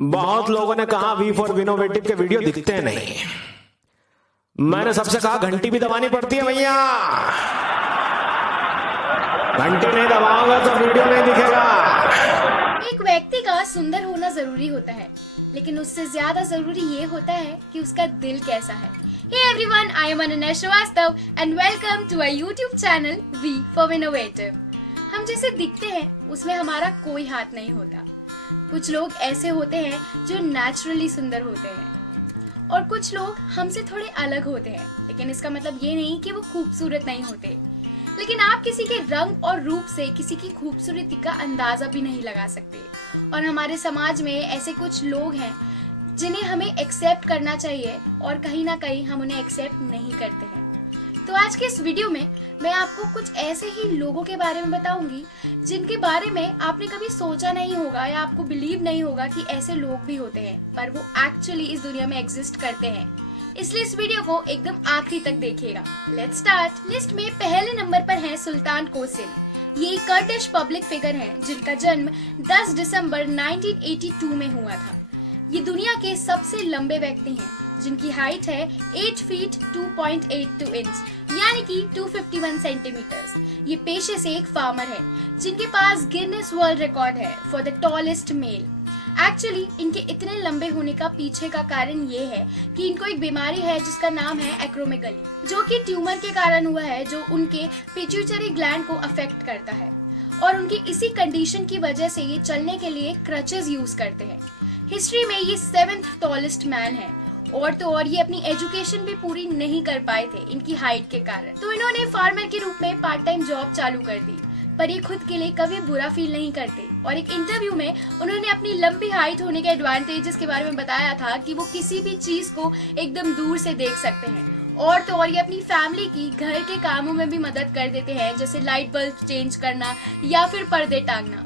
बहुत लोगों ने कहा वी फॉर विनोवेटिव के वीडियो दिखते नहीं। मैंने सबसे कहा घंटी भी दबानी पड़ती है भैया, घंटी नहीं दबाओगे तो वीडियो नहीं दिखेगा। एक व्यक्ति का सुंदर होना जरूरी होता है, लेकिन उससे ज्यादा जरूरी ये होता है कि उसका दिल कैसा है। Hey everyone, I am Ananya Shrivastava and welcome to our YouTube channel V for Innovative। हम जैसे दिखते हैं उसमें हमारा कोई हाथ नहीं होता। कुछ लोग ऐसे होते हैं जो नेचुरली सुंदर होते हैं और कुछ लोग हमसे थोड़े अलग होते हैं, लेकिन इसका मतलब ये नहीं कि वो खूबसूरत नहीं होते। लेकिन आप किसी के रंग और रूप से किसी की खूबसूरती का अंदाजा भी नहीं लगा सकते। और हमारे समाज में ऐसे कुछ लोग हैं जिन्हें हमें एक्सेप्ट करना चाहिए और कहीं ना कहीं हम उन्हें एक्सेप्ट नहीं करते हैं। तो आज के इस वीडियो में मैं आपको कुछ ऐसे ही लोगों के बारे में बताऊंगी जिनके बारे में आपने कभी सोचा नहीं होगा या आपको बिलीव नहीं होगा कि ऐसे लोग भी होते हैं, पर वो एक्चुअली इस दुनिया में एग्जिस्ट करते हैं। इसलिए इस वीडियो को एकदम आखिरी तक देखिएगा। Let's start. लिस्ट में पहले नंबर पर है सुल्तान कोसिन। ये एक कर्दिश पब्लिक फिगर हैं जिनका जन्म 10 दिसंबर 1982 में हुआ था। ये दुनिया के सबसे लंबे व्यक्ति हैं जिनकी हाइट है 8 फीट 2.82 इंच यानी कि 251 सेंटीमीटर्स। ये पेशे से एक फार्मर है जिनके पास गिनीज वर्ल्ड रिकॉर्ड है for the tallest male. Actually इनके इतने लंबे होने का पीछे का कारण ये है कि इनको एक बीमारी है जिसका नाम है एक्रोमेगली, जो कि ट्यूमर के कारण हुआ है जो उनके पिट्यूटरी ग्लैंड को अफेक्ट करता है और उनकी इसी कंडीशन की वजह से ये चलने के लिए क्रचेस यूज करते हैं। हिस्ट्री में ये 7th टॉलेस्ट मैन है और तो और ये अपनी एजुकेशन भी पूरी नहीं कर पाए थे इनकी हाइट के कारण। तो इन्होंने फार्मर के रूप में पार्ट टाइम जॉब चालू कर दी, पर ये खुद के लिए कभी बुरा फील नहीं करते। और एक इंटरव्यू में उन्होंने अपनी लंबी हाइट होने के एडवांटेजेस के बारे में बताया था कि वो किसी भी चीज को एकदम दूर से देख सकते हैं और तो और ये अपनी फैमिली की घर के कामों में भी मदद कर देते हैं, जैसे लाइट बल्ब चेंज करना या फिर पर्दे टांगना।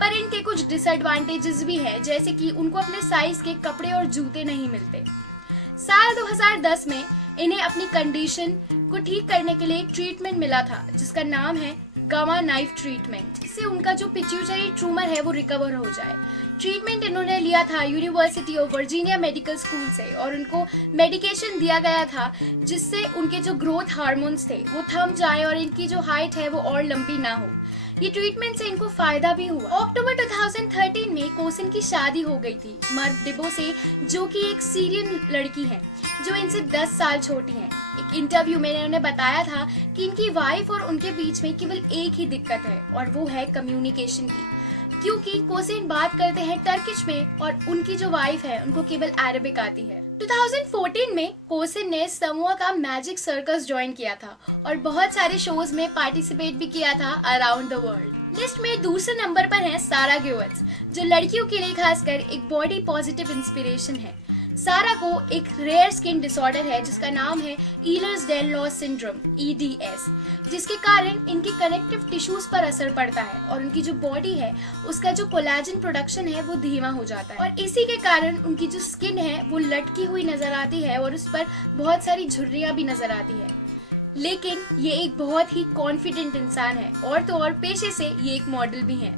पर इनके कुछ डिसएडवांटेजेस भी हैं, जैसे कि उनको अपने साइज के कपड़े और जूते नहीं मिलते। साल 2010 में इन्हें अपनी कंडीशन को ठीक करने के लिए एक ट्रीटमेंट मिला था जिसका नाम है गामा नाइफ ट्रीटमेंट। इससे उनका जो पिट्यूटरी ट्यूमर है वो रिकवर हो जाए। ट्रीटमेंट इन्होंने लिया था university of Virginia medical school से और उनको मेडिकेशन दिया गया था जिससे उनके जो ग्रोथ हार्मोन्स थे वो थम जाए और इनकी जो हाइट है वो और लंबी ना हो। ये ट्रीटमेंट से इनको फायदा भी हुआ। अक्टूबर 2013 में कोसिन की शादी हो गई थी मर्द डिबो से, जो कि एक सीरियन लड़की है जो इनसे 10 साल छोटी है। एक इंटरव्यू में इन्होंने बताया था कि इनकी वाइफ और उनके बीच में केवल एक ही दिक्कत है और वो है कम्युनिकेशन की, क्योंकि कोसिन बात करते हैं टर्किश में और उनकी जो वाइफ है उनको केवल अरबिक आती है। 2014 में कोसिन ने समोआ का मैजिक सर्कस ज्वाइन किया था और बहुत सारे शोज में पार्टिसिपेट भी किया था अराउंड द वर्ल्ड। लिस्ट में दूसरे नंबर पर है सारा गिवर्ट्स, जो लड़कियों के लिए खासकर एक बॉडी पॉजिटिव इंस्पिरेशन है। सारा को एक रेयर स्किन डिसऑर्डर है जिसका नाम है ईलर्स-डेनलॉस सिंड्रोम EDS, जिसके कारण इनकी कनेक्टिव टिश्यूज पर असर पड़ता है और उनकी जो बॉडी है उसका जो कोलेजन प्रोडक्शन है वो धीमा हो जाता है और इसी के कारण उनकी जो स्किन है वो लटकी हुई नजर आती है और उस पर बहुत सारी झुर्रियां भी नजर आती है। लेकिन ये एक बहुत ही कॉन्फिडेंट इंसान है और तो और पेशे से ये एक मॉडल भी है।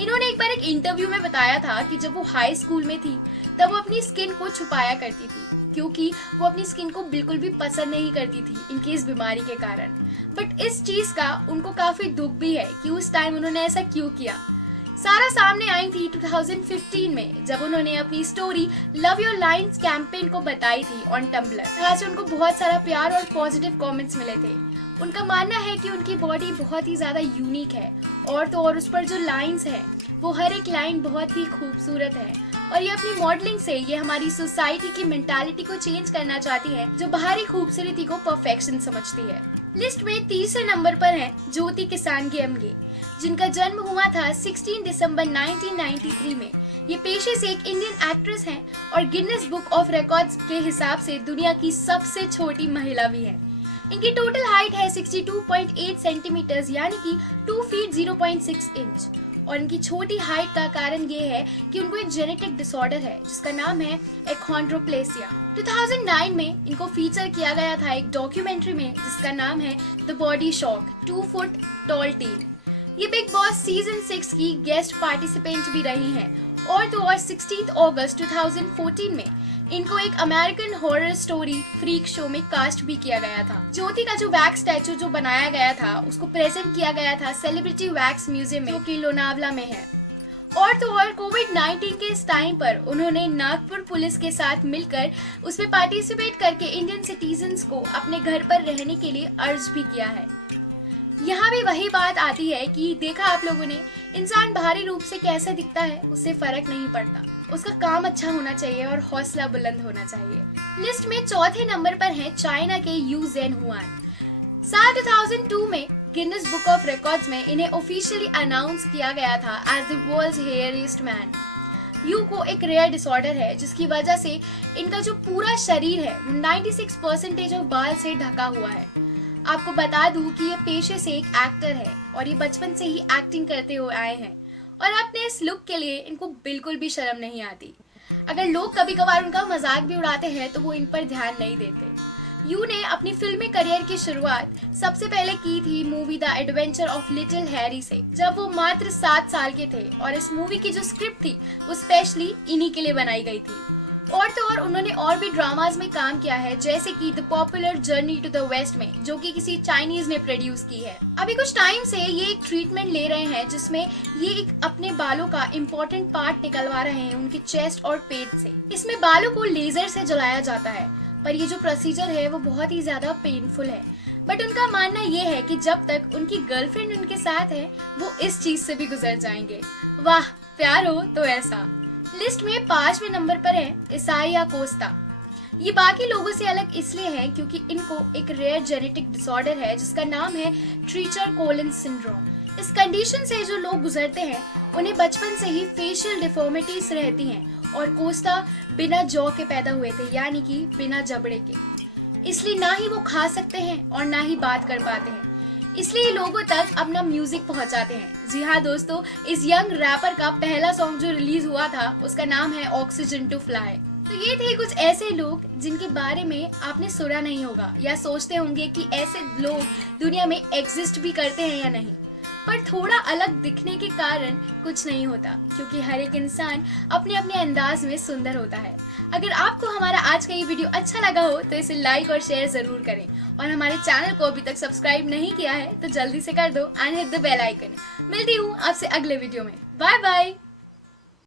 इन्होंने एक बार एक इंटरव्यू में बताया था कि जब वो हाई स्कूल में थी तब वो अपनी स्किन को छुपाया करती थी क्योंकि वो अपनी स्किन को बिल्कुल भी पसंद नहीं करती थी इनकी इस बीमारी के कारण। बट इस चीज का उनको काफी दुख भी है कि उस टाइम उन्होंने ऐसा क्यों किया। सारा सामने आई थी 2015 में जब उन्होंने अपनी story love your lines campaign को बताई थी ऑन टम्बलर, जहाँ से उनको बहुत सारा प्यार और पॉजिटिव कमेंट्स मिले थे। उनका मानना है कि उनकी बॉडी बहुत ही ज्यादा यूनिक है और तो और उस पर जो लाइंस है वो हर एक लाइन बहुत ही खूबसूरत है और ये अपनी मॉडलिंग से ये हमारी सोसाइटी की मेंटालिटी को चेंज करना चाहती है जो बाहरी खूबसूरती को परफेक्शन समझती है। लिस्ट में तीसरे नंबर पर है ज्योति किसान गेमगे, जिनका जन्म हुआ था 16 दिसंबर 1993 में। ये पेशे से एक इंडियन एक्ट्रेस हैं और गिनीज बुक ऑफ रिकॉर्ड्स के हिसाब से दुनिया की सबसे छोटी महिला भी है। इनकी टोटल हाइट है 62.8 सेंटीमीटर्स यानी कि 2 फीट 0.6 इंच और इनकी छोटी हाइट का कारण ये है कि उनको एक जेनेटिक डिसऑर्डर है जिसका नाम है एक्रोंड्रोप्लेसिया। 2009 में इनको फीचर किया गया था एक डॉक्यूमेंट्री में जिसका नाम है the body shock 2 foot tall tin. ये बिग बॉस सीजन 6 की गेस्ट पार्टिसिपेंट भी रही हैं और तो और 16 अगस्त 2014 में इनको एक American horror story freak show में कास्ट भी किया गया था। ज्योति का जो वैक्स स्टैचू जो बनाया गया था उसको प्रेजेंट किया गया था सेलिब्रिटी वैक्स म्यूजियम में, जो कि लोनावला में है। और तो और कोविड-19 के इस टाइम पर उन्होंने नागपुर पुलिस के साथ मिलकर उसमें पार्टिसिपेट करके इंडियन सिटीजन्स को अपने घर पर रहने के लिए अर्ज भी किया है। यहाँ भी वही बात आती है कि देखा आप लोगों ने, इंसान बाहरी रूप से कैसा दिखता है उससे फर्क नहीं पड़ता, उसका काम अच्छा होना चाहिए और हौसला बुलंद होना चाहिए। लिस्ट में चौथे नंबर पर है चाइना के यू जेन हुआन। साल 2002 में गिनीज बुक ऑफ रिकॉर्ड्स में इन्हें ऑफिशियली अनाउंस किया गया था as the world's hairiest man. यू को एक रेयर डिसऑर्डर है जिसकी वजह से इनका जो पूरा शरीर है वो 96% ऑफ बाल से ढका हुआ है। आपको बता दूं कि ये पेशे से एक एक्टर है और ये बचपन से ही एक्टिंग करते हुए आए हैं और अपने इस लुक के लिए इनको बिल्कुल भी शर्म नहीं आती। अगर लोग कभी कभार उनका मजाक भी उड़ाते हैं तो वो इन पर ध्यान नहीं देते। यू ने अपनी फिल्मी करियर की शुरुआत सबसे पहले की थी movie the adventure of little Harry से, जब वो मात्र 7 साल के थे और इस मूवी की जो स्क्रिप्ट थी वो स्पेशली इन्हीं के लिए बनाई गई थी। और तो और उन्होंने और भी ड्रामाज में काम किया है, जैसे कि the popular journey to the west में, जो कि किसी चाइनीज ने प्रोड्यूस की है। अभी कुछ टाइम से ये एक ट्रीटमेंट ले रहे हैं जिसमें ये एक अपने बालों का इम्पोर्टेंट पार्ट निकलवा रहे हैं उनके चेस्ट और पेट से। इसमें बालों को लेजर से जलाया जाता है, पर ये जो प्रोसीजर है वो बहुत ही ज्यादा पेनफुल है। बट उनका मानना ये है कि जब तक उनकी गर्लफ्रेंड उनके साथ है वो इस चीज से भी गुजर जाएंगे। वाह, प्यार हो तो ऐसा। लिस्ट में 5वें नंबर पर है इसाया कोस्टा। ये बाकी लोगों से अलग इसलिए है क्योंकि इनको एक रेयर जेनेटिक डिसऑर्डर है जिसका नाम है ट्रीचर कोलिन सिंड्रोम। इस कंडीशन से जो लोग गुजरते हैं उन्हें बचपन से ही फेशियल डिफॉर्मिटीज रहती हैं और कोस्टा बिना जॉ के पैदा हुए थे, यानी कि बिना जबड़े के। इसलिए ना ही वो खा सकते हैं और ना ही बात कर पाते हैं, इसलिए लोगों तक अपना म्यूजिक पहुंचाते हैं। जी हाँ दोस्तों, इस यंग रैपर का पहला सॉन्ग जो रिलीज हुआ था उसका नाम है ऑक्सीजन टू फ्लाई। तो ये थे कुछ ऐसे लोग जिनके बारे में आपने सुना नहीं होगा या सोचते होंगे कि ऐसे लोग दुनिया में एग्जिस्ट भी करते हैं या नहीं, पर थोड़ा अलग दिखने के कारण कुछ नहीं होता, क्योंकि हर एक इंसान अपने अपने अंदाज में सुंदर होता है। अगर आपको हमारा आज का ये वीडियो अच्छा लगा हो तो इसे लाइक और शेयर जरूर करें और हमारे चैनल को अभी तक सब्सक्राइब नहीं किया है तो जल्दी से कर दो and hit the bell icon. मिलती हूँ आपसे अगले वीडियो में। Bye bye.